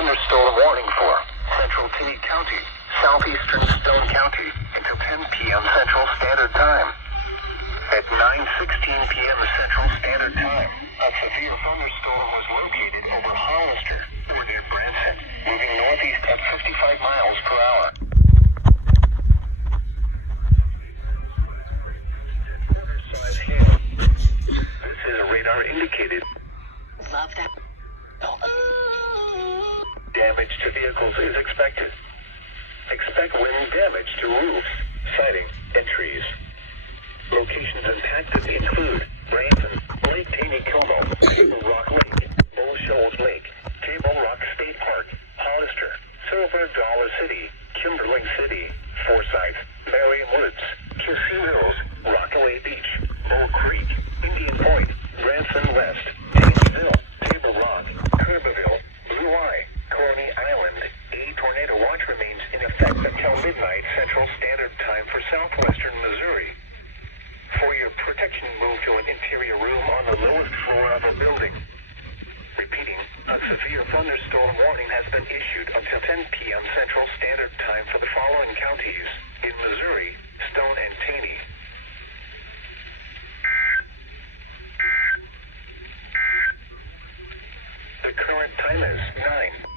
thunderstorm warning for Central T County, southeastern Stone County, until 10 p.m. Central Standard Time. At 9:16 p.m. Central Standard Time, a severe thunderstorm was located over Hollister, or near Branson, moving northeast at 55 miles per hour. This is a radar indicated. Love that. Damage to vehicles is expected. Expect wind damage to roofs, siding, and trees. Locations impacted include Branson, Lake Taney-Como, Table Rock Lake, Bull Shoals Lake, Table Rock State Park, Hollister, Silver Dollar City, Kimberling City, Forsyth, Marion Woods, Kissing Hills, Rockaway Beach, Bull Creek, Indian Point, Branson West, Taneyville, Table Rock, Kerberville, Blue Eye, Coney Island. A tornado watch remains in effect until midnight Central Standard Time for southwestern Missouri. For your protection, move to an interior room on the lowest floor of a building. Repeating, a severe thunderstorm warning has been issued until 10 p.m. Central Standard Time for the following counties in Missouri: Stone and Taney. The current time is 9.